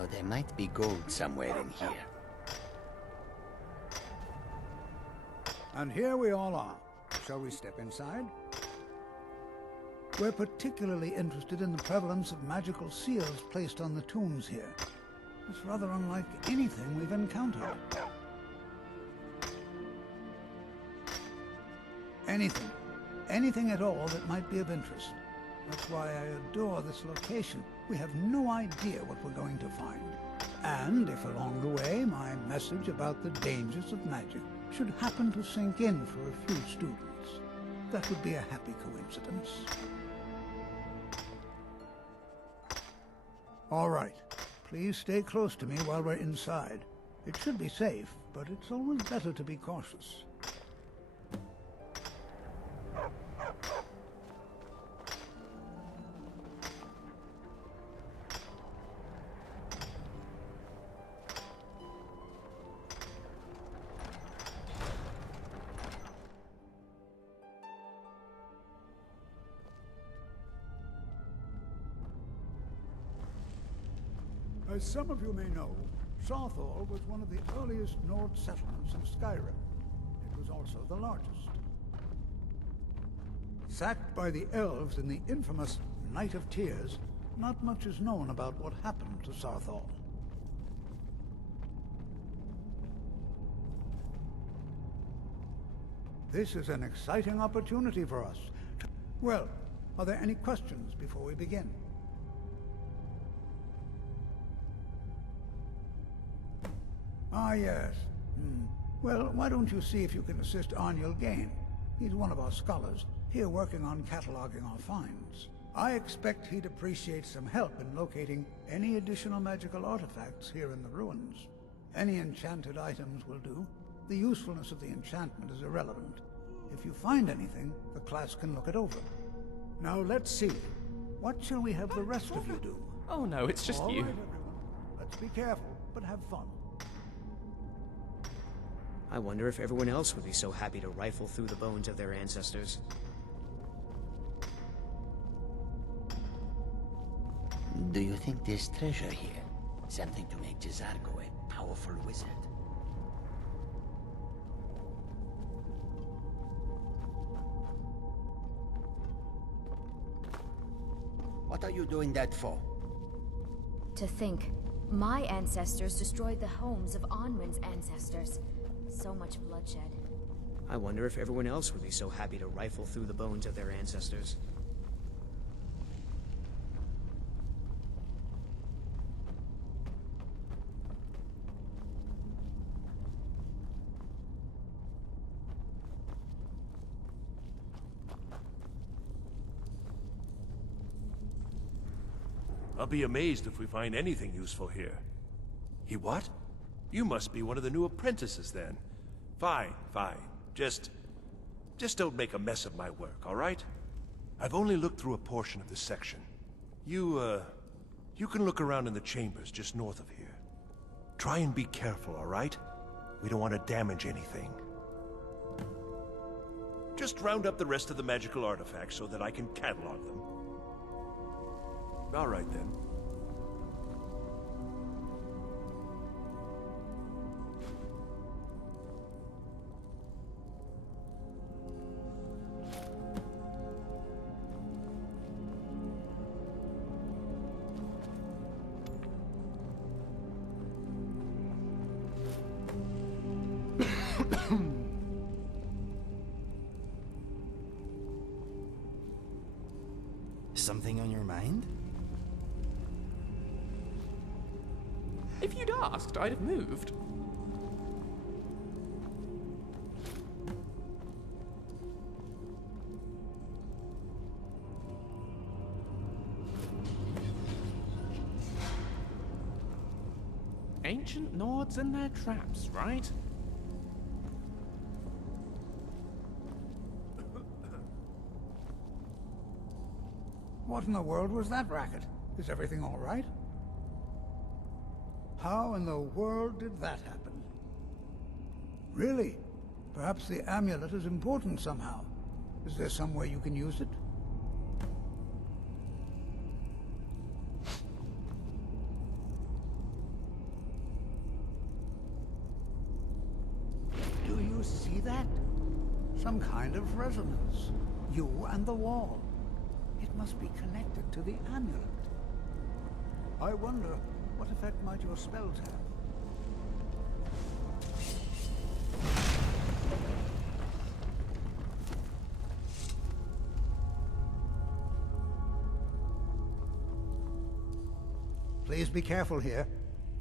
know, there might be gold somewhere in here. And here we all are. Shall we step inside? We're particularly interested in the prevalence of magical seals placed on the tombs here. It's rather unlike anything we've encountered. Anything at all that might be of interest. That's why I adore this location. We have no idea what we're going to find. And if along the way my message about the dangers of magic should happen to sink in for a few students, that would be a happy coincidence. All right. Please stay close to me while we're inside. It should be safe, but it's always better to be cautious. As some of you may know, SAARTHAL was one of the earliest Nord settlements in Skyrim. It was also the largest. Sacked by the elves in the infamous Night of Tears, not much is known about what happened to SAARTHAL. This is an exciting opportunity for us. Well, are there any questions before we begin? Ah, yes. Well, why don't you see if you can assist Arniel Gain? He's one of our scholars, here working on cataloging our finds. I expect he'd appreciate some help in locating any additional magical artifacts here in the ruins. Any enchanted items will do. The usefulness of the enchantment is irrelevant. If you find anything, the class can look it over. Now let's see. What shall we have the rest of you do? Oh no, it's just All you. right, everyone. Let's be careful, but have fun. I wonder if everyone else would be so happy to rifle through the bones of their ancestors. Do you think there's treasure here? Something to make Jazargo a powerful wizard? What are you doing that for? To think, my ancestors destroyed the homes of Onwin's ancestors. So much bloodshed. I wonder if everyone else would be so happy to rifle through the bones of their ancestors. I'll be amazed if we find anything useful here. He what? You must be one of the new apprentices then. Fine, fine. Just don't make a mess of my work, all right? I've only looked through a portion of this section. You can look around in the chambers just north of here. Try and be careful, all right? We don't want to damage anything. Just round up the rest of the magical artifacts so that I can catalog them. All right then. Something on your mind? If you'd asked, I'd have moved. Ancient Nords and their traps, right? What in the world was that racket? Is everything all right? How in the world did that happen? Really? Perhaps the amulet is important somehow. Is there some way you can use it? see that? Some kind of resonance. You and the wall. It must be connected to the amulet. I wonder, what effect might your spells have? Please be careful here.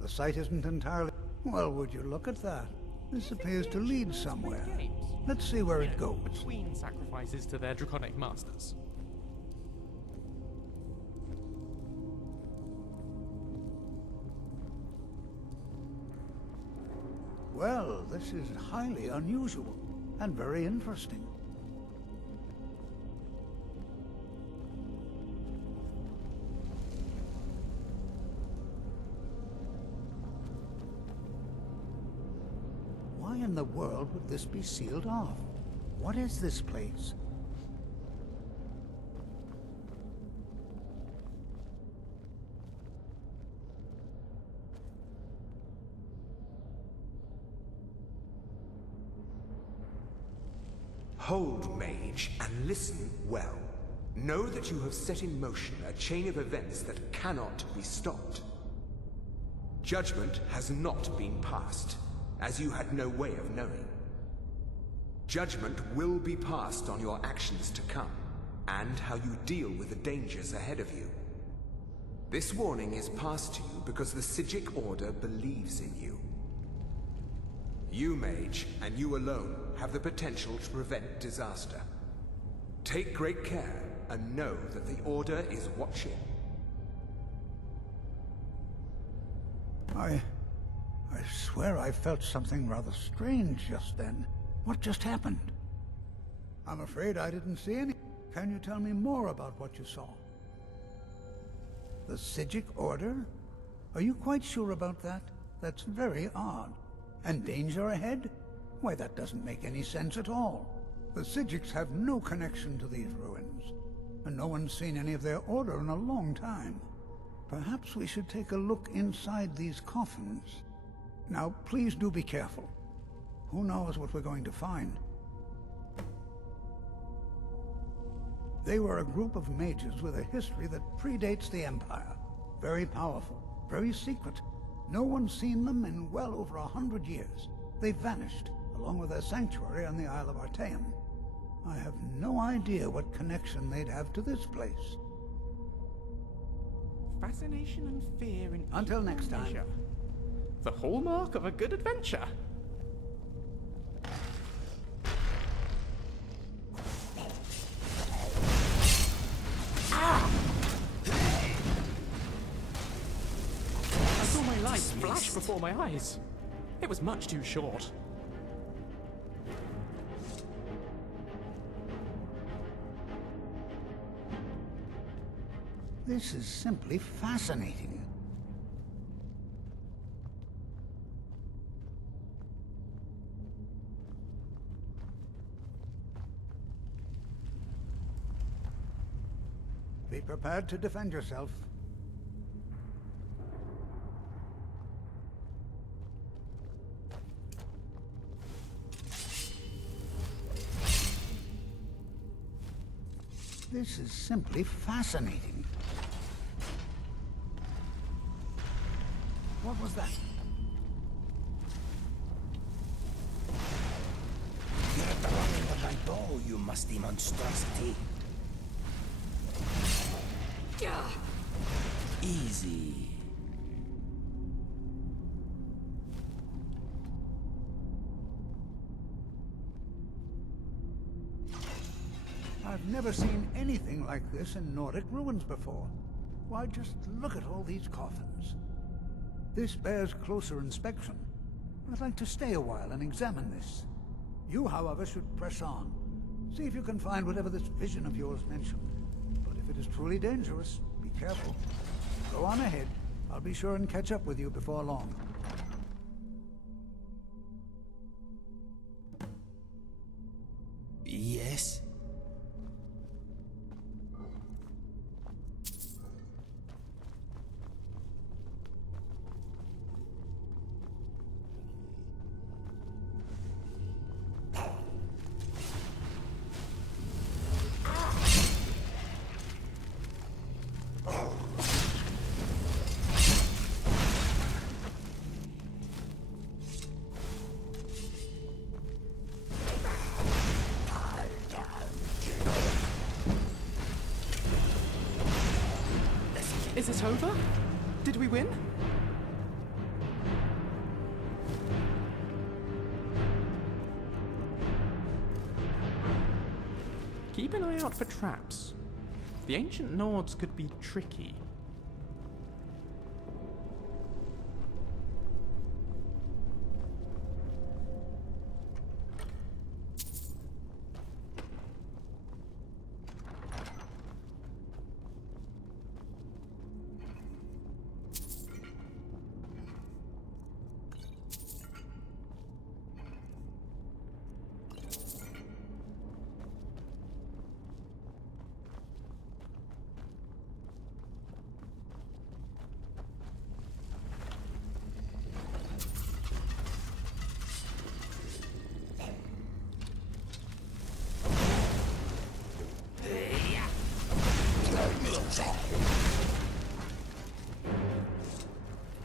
The site isn't entirely... Well, would you look at that? This appears to lead somewhere. Let's see where it goes. Between sacrifices to their draconic masters. Well, this is highly unusual and very interesting. Why in the world would this be sealed off? What is this place? Hold, mage, and listen well. Know that you have set in motion a chain of events that cannot be stopped. Judgment has not been passed, as you had no way of knowing. Judgment will be passed on your actions to come, and how you deal with the dangers ahead of you. This warning is passed to you because the Psijic Order believes in you. You, mage, and you alone, have the potential to prevent disaster. Take great care, and know that the Order is watching. I swear I felt something rather strange just then. What just happened? I'm afraid I didn't see any. Can you tell me more about what you saw? The Psijic Order? Are you quite sure about that? That's very odd. And danger ahead? Why, that doesn't make any sense at all. The Psijics have no connection to these ruins, and no one's seen any of their order in a long time. Perhaps we should take a look inside these coffins. Now, please do be careful. Who knows what we're going to find? They were a group of mages with a history that predates the Empire. Very powerful, very secret. No one's seen them in well over 100 years. They vanished, along with their sanctuary on the Isle of Artaeum. I have no idea what connection they'd have to this place. Fascination and fear in Until equal next time. measure. The hallmark of a good adventure. I saw my life flash before my eyes. It was much too short. This is simply fascinating. Be prepared to defend yourself. This is simply fascinating. What was that? You're at the wrong end of my bow, you musty monstrosity. Easy. I've never seen anything like this in Nordic ruins before. Why, just look at all these coffins. This bears closer inspection. I'd like to stay a while and examine this. You, however, should press on. See if you can find whatever this vision of yours mentioned. But if it is truly dangerous, be careful. Go on ahead. I'll be sure and catch up with you before long. Yes? Is it over? Did we win? Keep an eye out for traps. The ancient Nords could be tricky.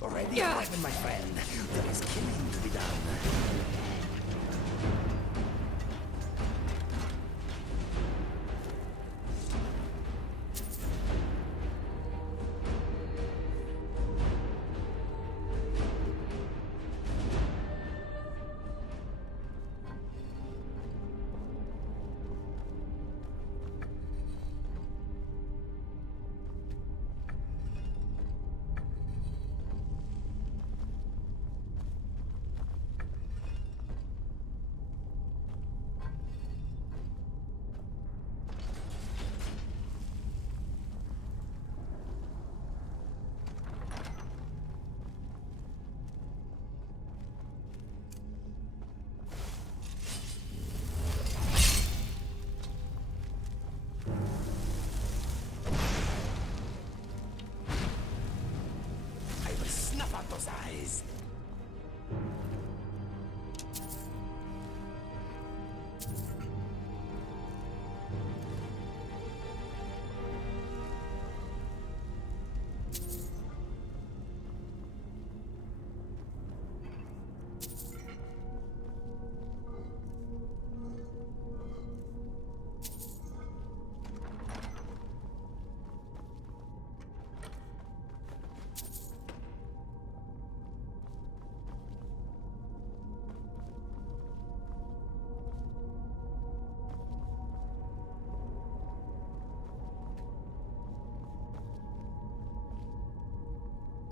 Already arriving, my friend. There is killing to be done. Snuff out those eyes.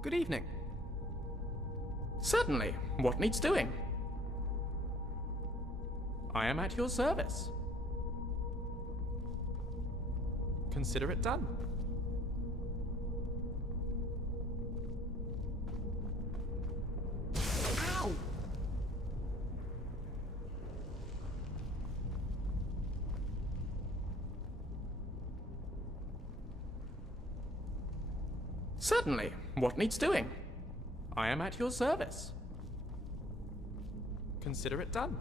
Good evening. Certainly. What needs doing? I am at your service. Consider it done. Ow! Certainly. What needs doing? I am at your service. Consider it done.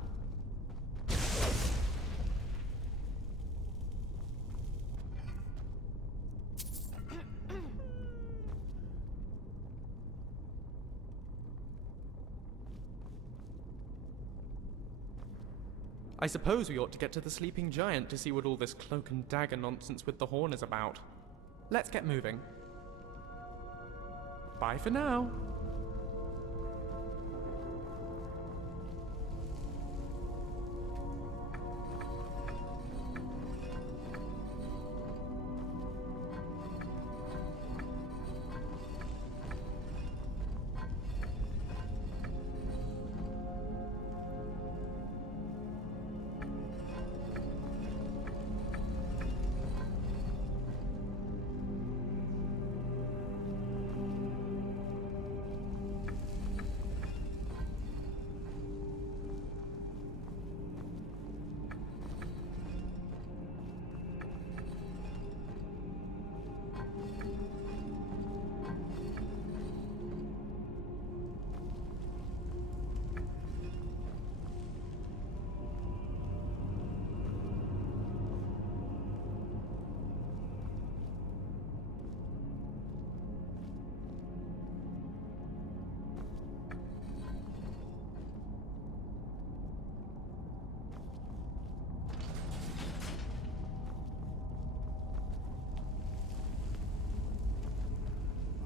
I suppose we ought to get to the Sleeping Giant to see what all this cloak and dagger nonsense with the horn is about. Let's get moving. Bye for now.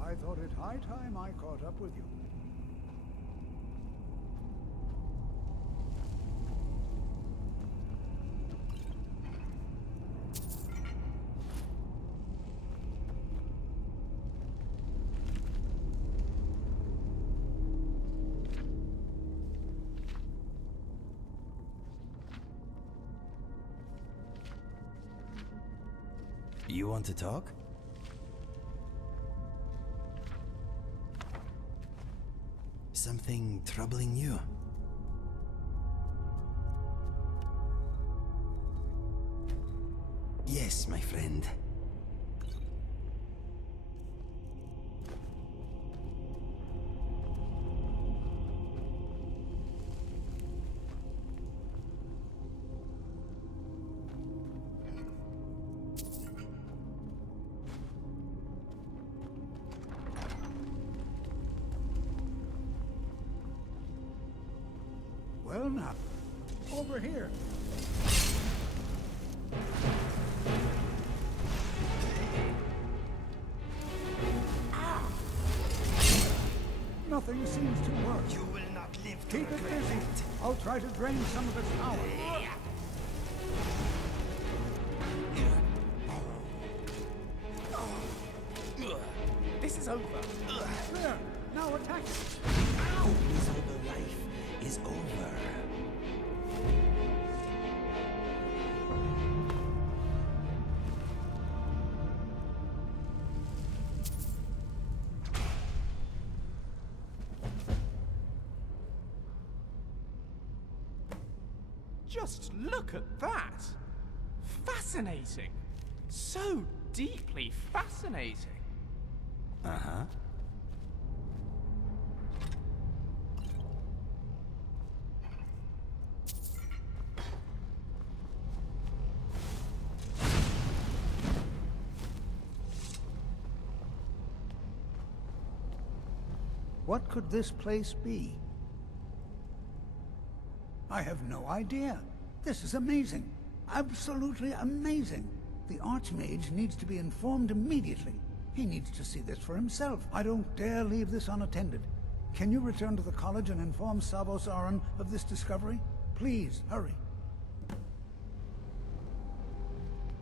I thought it high time I caught up with you. You want to talk? Something troubling you? Yes, my friend. Well now, over here. Nothing seems to work. You will not live to Keep it regret busy. it. I'll try to drain some of its power. This is over. There, now attack it. Your miserable life is over. Just look at that! Fascinating! So deeply fascinating! Uh-huh. What could this place be? I have no idea. This is amazing. Absolutely amazing. The Archmage needs to be informed immediately. He needs to see this for himself. I don't dare leave this unattended. Can you return to the college and inform Savos Aran of this discovery? Please, hurry.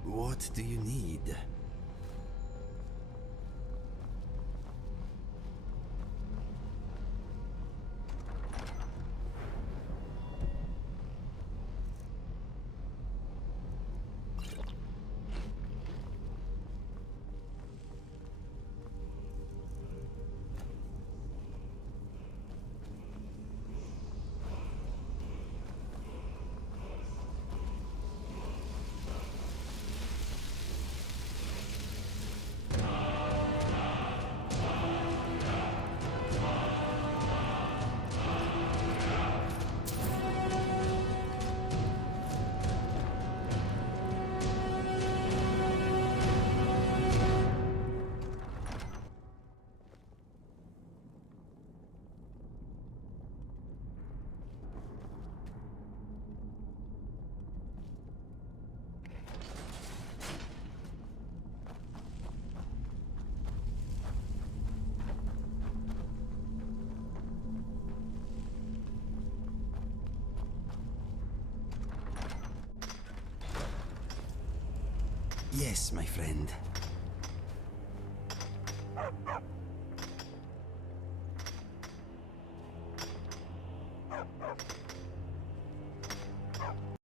What do you need? Yes, my friend.